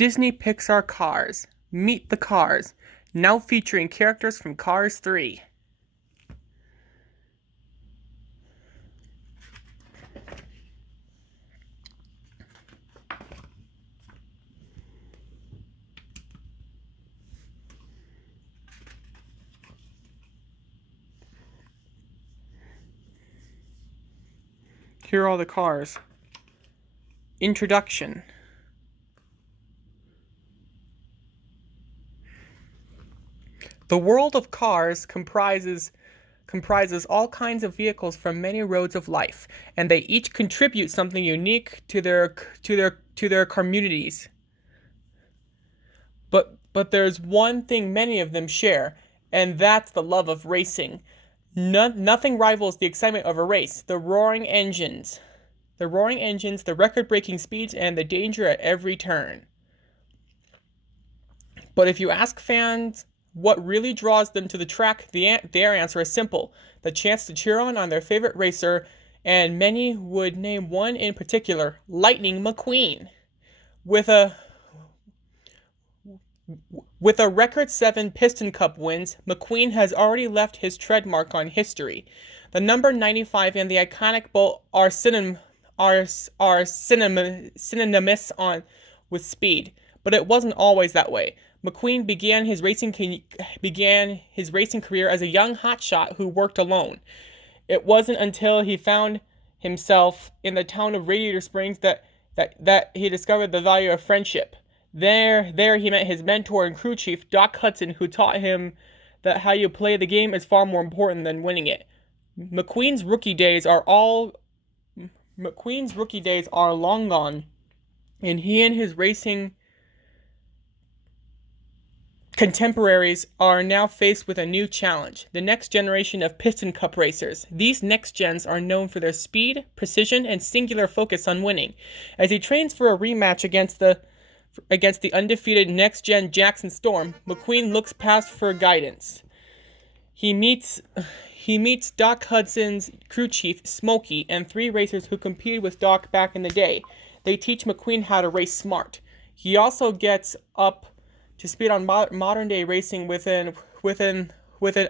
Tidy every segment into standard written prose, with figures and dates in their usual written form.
Disney Pixar Cars. Meet the Cars. Now featuring characters from Cars 3. Here are all the cars. Introduction. The world of cars comprises all kinds of vehicles from many roads of life, and they each contribute something unique to their communities. But there's one thing many of them share, and that's the love of racing. Nothing rivals the excitement of a race. The roaring engines, the record-breaking speeds, and the danger at every turn. But if you ask fans what really draws them to the track, their answer is simple: the chance to cheer on their favorite racer, and many would name one in particular, Lightning McQueen. With a record 7 Piston Cup wins, McQueen has already left his trademark on history. The number 95 and the iconic Bolt are synonymous with speed, but it wasn't always that way. McQueen began his racing career as a young hotshot who worked alone. It wasn't until he found himself in the town of Radiator Springs that he discovered the value of friendship. There he met his mentor and crew chief, Doc Hudson, who taught him that how you play the game is far more important than winning it. McQueen's rookie days are long gone, and he and his racing contemporaries are now faced with a new challenge: the next generation of Piston Cup racers. These next gens are known for their speed, precision, and singular focus on winning. As he trains for a rematch against the undefeated next-gen Jackson Storm, McQueen looks past for guidance. He meets Doc Hudson's crew chief, Smokey, and 3 racers who competed with Doc back in the day. They teach McQueen how to race smart. He also gets up to speed on modern-day racing with an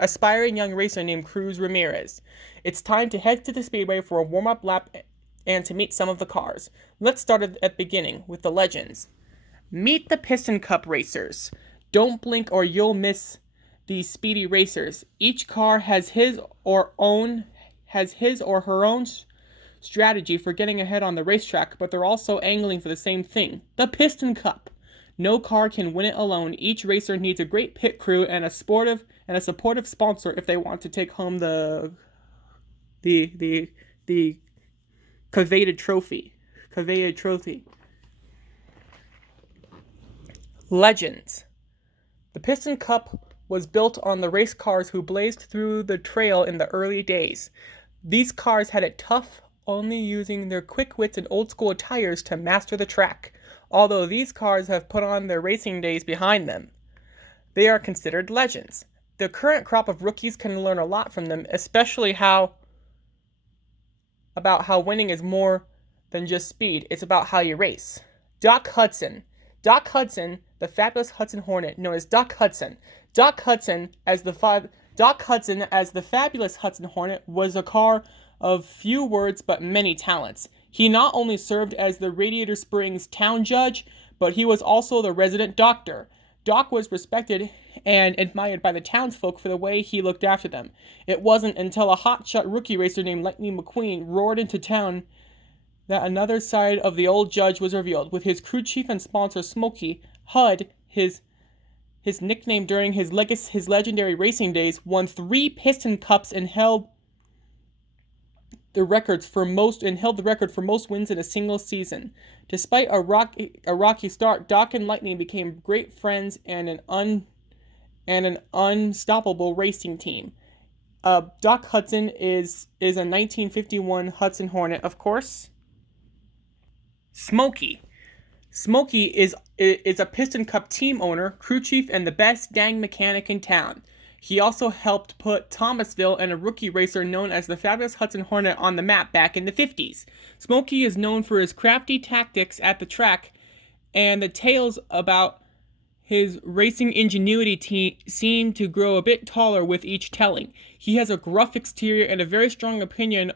aspiring young racer named Cruz Ramirez. It's time to head to the speedway for a warm-up lap and to meet some of the cars. Let's start at the beginning with the legends. Meet the Piston Cup racers. Don't blink or you'll miss these speedy racers. Each car has his or her own strategy for getting ahead on the racetrack, but they're also angling for the same thing: the Piston Cup. No car can win it alone. Each racer needs a great pit crew and a supportive sponsor if they want to take home the coveted trophy. Legends. The Piston Cup was built on the race cars who blazed through the trail in the early days. These cars had it tough, only using their quick wits and old-school tires to master the track. Although these cars have put on their racing days behind them, they are considered legends. The current crop of rookies can learn a lot from them, especially about how winning is more than just speed. It's about how you race. Doc Hudson, the fabulous Hudson Hornet, known as Doc Hudson. Doc Hudson, as the fabulous Hudson Hornet, was a car of few words but many talents. He not only served as the Radiator Springs town judge, but he was also the resident doctor. Doc was respected and admired by the townsfolk for the way he looked after them. It wasn't until a hotshot rookie racer named Lightning McQueen roared into town that another side of the old judge was revealed. With his crew chief and sponsor Smokey, Hud, his nickname during his legendary racing days, won 3 Piston Cups and held the record for most wins in a single season. Despite a rocky start, Doc and Lightning became great friends and an unstoppable racing team. Doc Hudson is a 1951 Hudson Hornet, of course. Smokey is a Piston Cup team owner, crew chief, and the best gang mechanic in town. He also helped put Thomasville and a rookie racer known as the Fabulous Hudson Hornet on the map back in the 50s. Smokey is known for his crafty tactics at the track and the tales about his racing ingenuity seem to grow a bit taller with each telling. He has a gruff exterior and a very strong opinion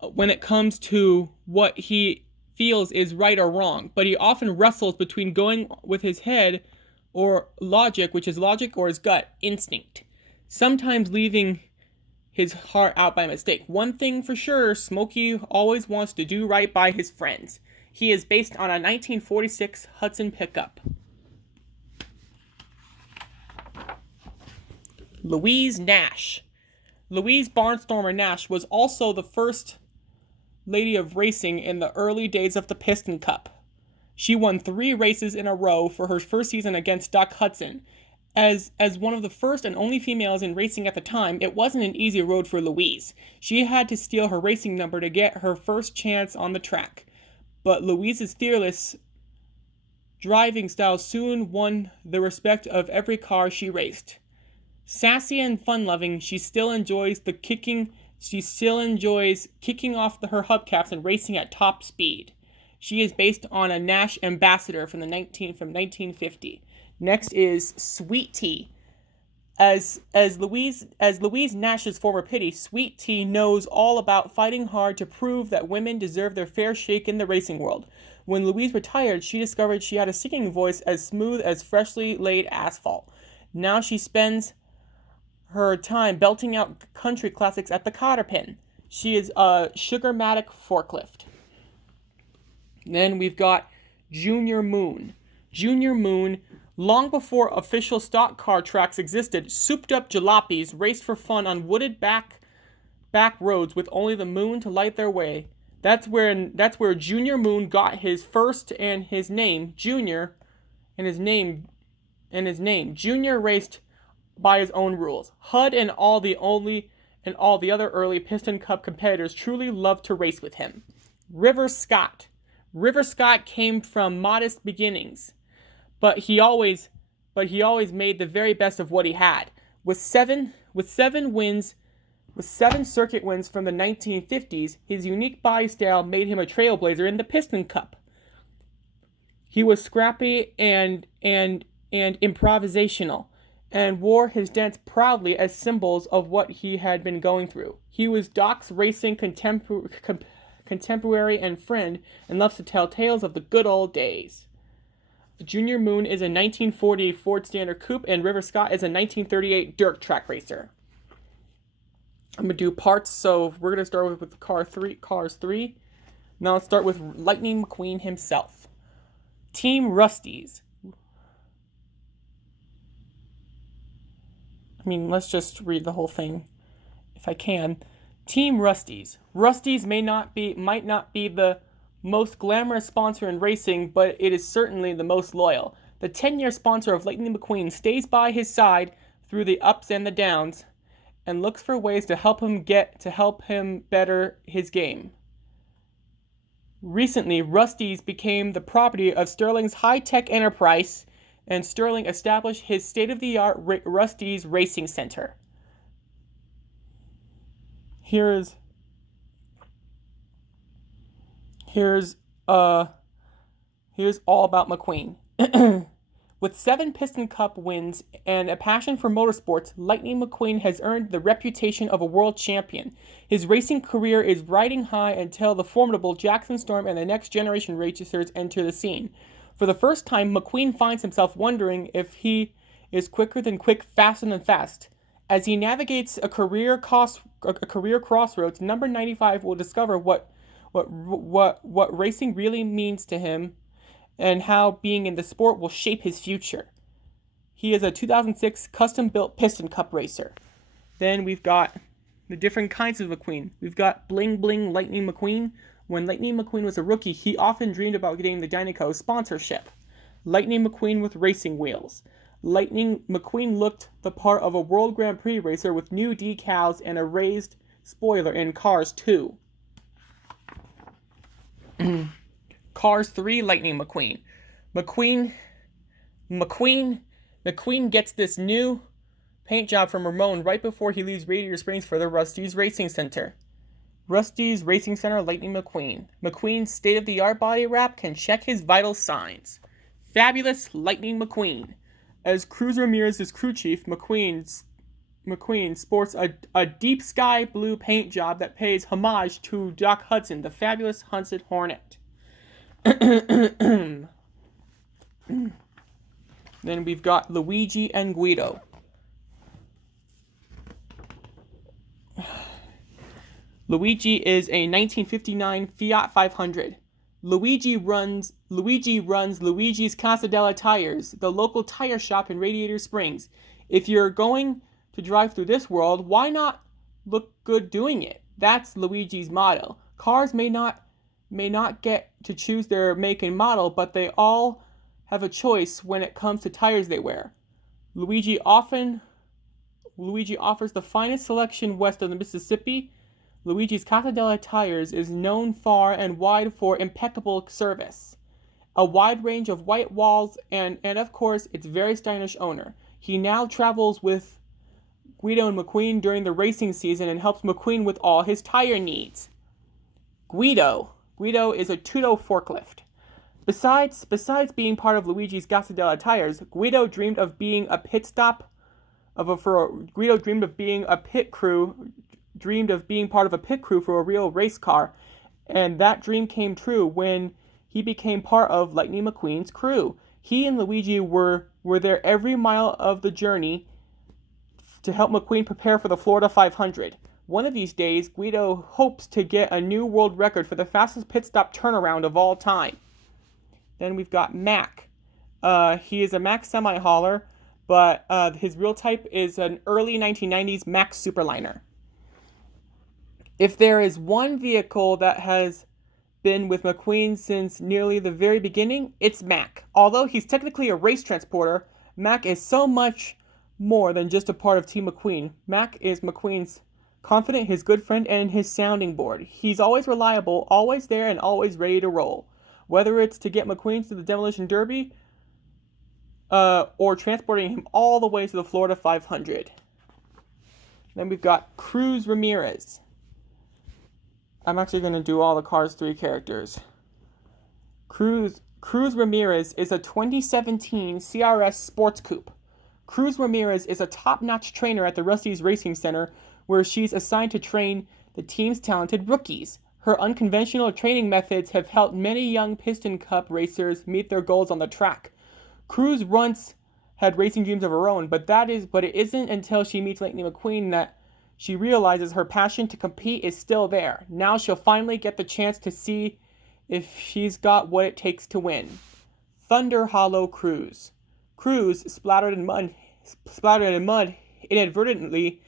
when it comes to what he feels is right or wrong, but he often wrestles between going with his head or logic, which is logic, or his gut instinct, sometimes leaving his heart out by mistake. One thing for sure, Smokey always wants to do right by his friends. He is based on a 1946 Hudson pickup. Louise Nash. Louise Barnstormer Nash was also the first lady of racing in the early days of the Piston Cup. She won 3 races in a row for her first season against Doc Hudson. As one of the first and only females in racing at the time, it wasn't an easy road for Louise. She had to steal her racing number to get her first chance on the track. But Louise's fearless driving style soon won the respect of every car she raced. Sassy and fun-loving, she still enjoys kicking off her hubcaps and racing at top speed. She is based on a Nash ambassador from 1950. Next is Sweet Tea. As Louise Nash's former pity, Sweet Tea knows all about fighting hard to prove that women deserve their fair shake in the racing world. When Louise retired, she discovered she had a singing voice as smooth as freshly laid asphalt. Now she spends her time belting out country classics at the cotter pin. She is a sugar-matic forklift. Then we've got Junior Moon. Junior Moon, long before official stock car tracks existed, souped-up jalopies raced for fun on wooded back roads with only the moon to light their way. That's where Junior Moon got his first and his name, Junior, and his name. Junior raced by his own rules. Hud and all the other early Piston Cup competitors truly loved to race with him. River Scott. River Scott came from modest beginnings, but he always made the very best of what he had. With seven circuit wins from the 1950s, his unique body style made him a trailblazer in the Piston Cup. He was scrappy and improvisational, and wore his dents proudly as symbols of what he had been going through. He was Doc's racing contemporary and friend, and loves to tell tales of the good old days. Junior Moon is a 1940 Ford Standard Coupe, and River Scott is a 1938 dirt track racer. I'm going to do parts, so we're going to start with Cars 3. Now let's start with Lightning McQueen himself. Team Rusties. Let's just read the whole thing, if I can. Team Rusties. Rusties might not be the most glamorous sponsor in racing, but it is certainly the most loyal. The 10-year sponsor of Lightning McQueen stays by his side through the ups and the downs, and looks for ways to help him better his game. Recently, Rusties became the property of Sterling's high-tech enterprise, and Sterling established his state-of-the-art Rusties Racing Center. Here's all about McQueen. With 7 Piston Cup wins and a passion for motorsports, Lightning McQueen has earned the reputation of a world champion. His racing career is riding high until the formidable Jackson Storm and the next generation racers enter the scene. For the first time, McQueen finds himself wondering if he is quicker than quick, faster than fast. As he navigates a career crossroads, number 95 will discover what racing really means to him and how being in the sport will shape his future. He is a 2006 custom-built Piston Cup racer. Then we've got the different kinds of McQueen. We've got Bling Bling Lightning McQueen. When Lightning McQueen was a rookie, he often dreamed about getting the Dynaco sponsorship. Lightning McQueen with racing wheels. Lightning McQueen looked the part of a World Grand Prix racer with new decals and a raised spoiler in Cars 2. Cars 3 Lightning McQueen. McQueen gets this new paint job from Ramon right before he leaves Radiator Springs for the Rusty's Racing Center. Rusty's Racing Center, Lightning McQueen. McQueen's state-of-the-art body wrap can check his vital signs. Fabulous Lightning McQueen. As Cruz Ramirez's crew chief, McQueen sports a deep sky blue paint job that pays homage to Doc Hudson, the fabulous Hunted Hornet. Then we've got Luigi and Guido. Luigi is a 1959 Fiat 500. Luigi runs Luigi's Casa della Tires, the local tire shop in Radiator Springs. If you're going to drive through this world, why not look good doing it? That's Luigi's motto. Cars may not get to choose their make and model, but they all have a choice when it comes to tires they wear. Luigi offers the finest selection west of the Mississippi. Luigi's Casa della Tires is known far and wide for impeccable service, a wide range of white walls, and of course, its very stylish owner. He now travels with Guido and McQueen during the racing season and helps McQueen with all his tire needs. Guido is a two-door forklift. Besides being part of Luigi's Casa della Tires, Guido dreamed of being a pit part of a pit crew for a real race car, and that dream came true when he became part of Lightning McQueen's crew. He and Luigi were there every mile of the journey to help McQueen prepare for the Florida 500. One of these days, Guido hopes to get a new world record for the fastest pit stop turnaround of all time. Then we've got Mack. He is a Mack semi-hauler, but his real type is an early 1990s Mack Superliner. If there is one vehicle that has been with McQueen since nearly the very beginning, it's Mack. Although he's technically a race transporter, Mack is so much more than just a part of Team McQueen. Mack is McQueen's confidant, his good friend, and his sounding board. He's always reliable, always there, and always ready to roll. Whether it's to get McQueen to the Demolition Derby, or transporting him all the way to the Florida 500. Then we've got Cruz Ramirez. I'm actually going to do all the Cars 3 characters. Cruz Ramirez is a 2017 CRS Sports Coupe. Cruz Ramirez is a top-notch trainer at the Rusty's Racing Center, where she's assigned to train the team's talented rookies. Her unconventional training methods have helped many young Piston Cup racers meet their goals on the track. Cruz once had racing dreams of her own, but it isn't until she meets Lightning McQueen that she realizes her passion to compete is still there. Now she'll finally get the chance to see if she's got what it takes to win. Thunder Hollow Cruz. Cruz, splattered in mud, inadvertently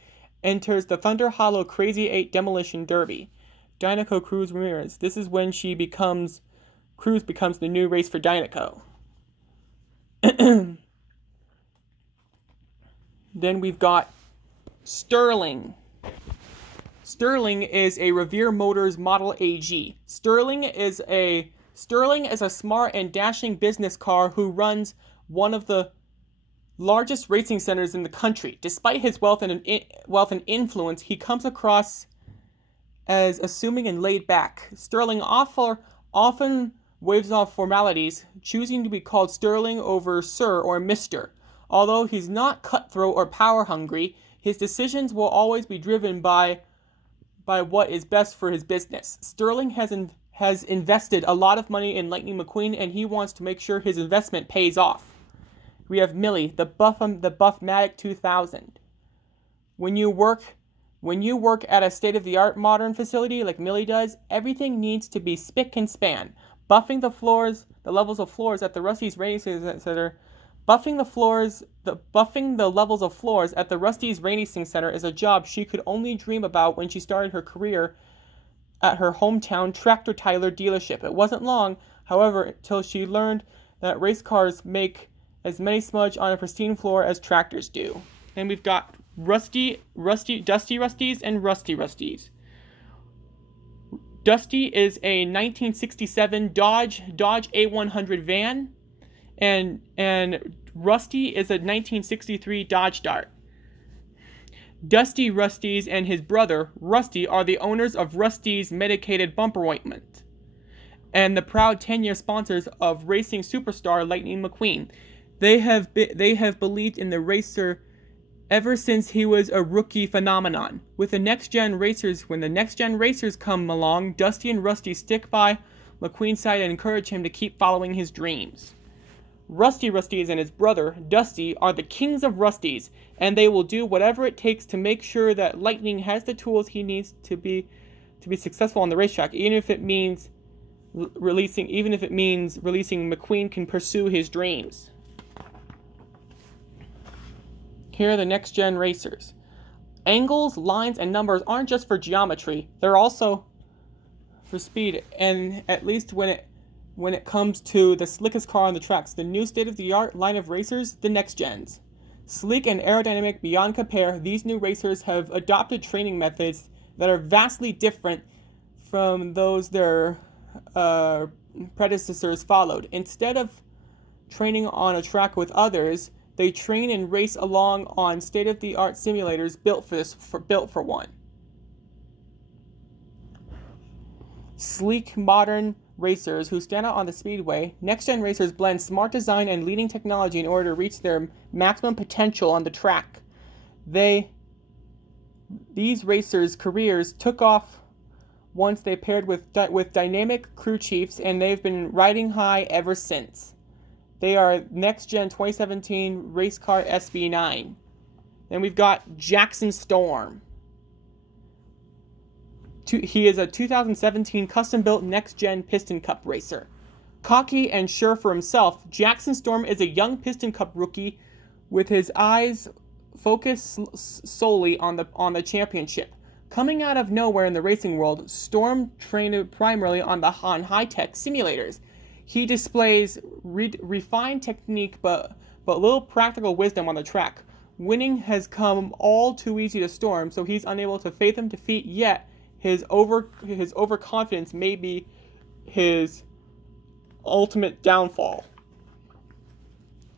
enters the Thunder Hollow Crazy 8 Demolition Derby. Dynaco Cruz Ramirez. This is when Cruz becomes the new race for Dynaco. Then we've got Sterling. Sterling is a Revere Motors Model AG. Sterling is a smart and dashing business car who runs one of the largest racing centers in the country. Despite his wealth and influence, he comes across as assuming and laid back. Sterling often waves off formalities, choosing to be called Sterling over Sir or Mr. Although he's not cutthroat or power hungry, his decisions will always be driven by what is best for his business. Sterling has invested a lot of money in Lightning McQueen, and he wants to make sure his investment pays off. We have Millie, the Buffmatic 2000. When you work at a state-of-the-art modern facility like Millie does, everything needs to be spick and span. Buffing the levels of floors at the Rusty's Racing Center. Buffing the levels of floors at the Rusty's Racing Center is a job she could only dream about when she started her career at her hometown Tractor Tyler dealership. It wasn't long, however, till she learned that race cars make as many smudge on a pristine floor as tractors do. And we've got Dusty Rusties and Rusty Rusties. Dusty is a 1967 Dodge A100 van, and Rusty is a 1963 Dodge Dart. Dusty Rustys and his brother, Rusty, are the owners of Rusty's Medicated Bumper Ointment and the proud 10-year sponsors of racing superstar Lightning McQueen. They have believed in the racer ever since he was a rookie phenomenon. When the next gen racers come along, Dusty and Rusty stick by McQueen's side and encourage him to keep following his dreams. Rusty Rustys and his brother, Dusty, are the kings of Rustys, and they will do whatever it takes to make sure that Lightning has the tools he needs to be successful on the racetrack, even if it means releasing McQueen can pursue his dreams. Here are the next gen racers. Angles, lines, and numbers aren't just for geometry, they're also for speed, and at least when it comes to the slickest car on the tracks, the new state-of-the-art line of racers, the next gens. Sleek and aerodynamic beyond compare, these new racers have adopted training methods that are vastly different from those their predecessors followed. Instead of training on a track with others, they train and race along on state-of-the-art simulators built for one. Sleek, modern racers who stand out on the speedway, next-gen racers blend smart design and leading technology in order to reach their maximum potential on the track. These racers' careers took off once they paired with dynamic crew chiefs, and they've been riding high ever since. They are next-gen 2017 race car SB9. Then we've got Jackson Storm. He is a 2017 custom-built next-gen Piston Cup racer. Cocky and sure for himself, Jackson Storm is a young Piston Cup rookie with his eyes focused solely on the championship. Coming out of nowhere in the racing world, Storm trained primarily on high-tech simulators. He displays refined technique but little practical wisdom on the track. Winning has come all too easy to Storm, so he's unable to fathom defeat yet. His overconfidence may be his ultimate downfall.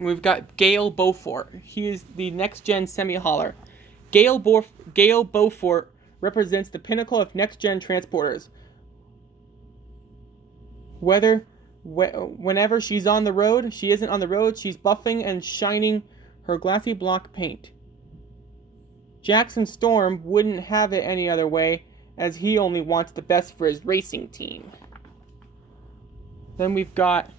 We've got Gail Bort. He is the next-gen semi-hauler. Gail Bort represents the pinnacle of next-gen transporters. Whenever she's on the road, she isn't on the road, she's buffing and shining her glassy block paint. Jackson Storm wouldn't have it any other way, as he only wants the best for his racing team. Then we've got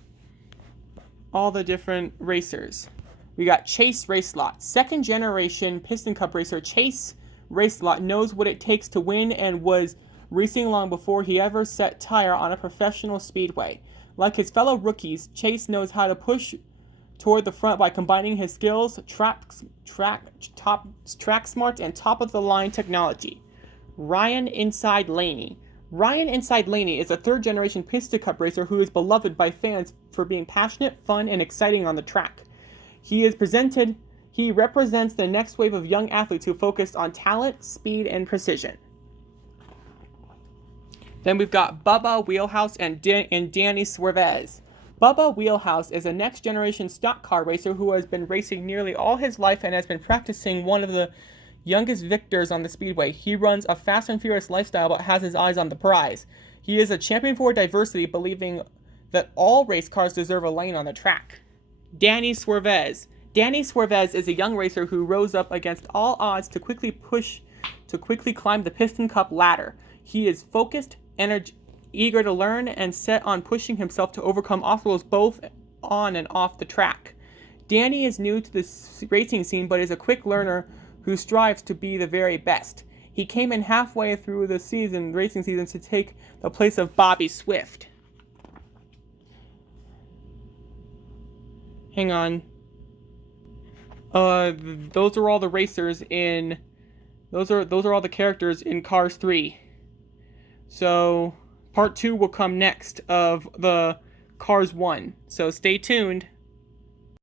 all the different racers. We got Chase Racelot. Second generation Piston Cup racer Chase Racelot knows what it takes to win and was racing long before he ever set tire on a professional speedway. Like his fellow rookies, Chase knows how to push toward the front by combining his skills, track smarts, and top-of-the-line technology. Ryan Inside Laney. Ryan Inside Laney is a third-generation Piston Cup racer who is beloved by fans for being passionate, fun, and exciting on the track. He represents the next wave of young athletes who focus on talent, speed, and precision. Then we've got Bubba Wheelhouse and Danny Suarez. Bubba Wheelhouse is a next-generation stock car racer who has been racing nearly all his life and has been practicing one of the youngest victors on the speedway. He runs a fast and furious lifestyle but has his eyes on the prize. He is a champion for diversity, believing that all race cars deserve a lane on the track. Danny Suarez. Danny Suarez is a young racer who rose up against all odds to quickly climb the Piston Cup ladder. He is focused, eager to learn, and set on pushing himself to overcome obstacles both on and off the track. Danny is new to the racing scene but is a quick learner who strives to be the very best. He came in halfway through the racing season to take the place of Bobby Swift. Hang on. Those are all the racers in... Those are all the characters in Cars 3. So, part 2 will come next of the Cars 1. So stay tuned.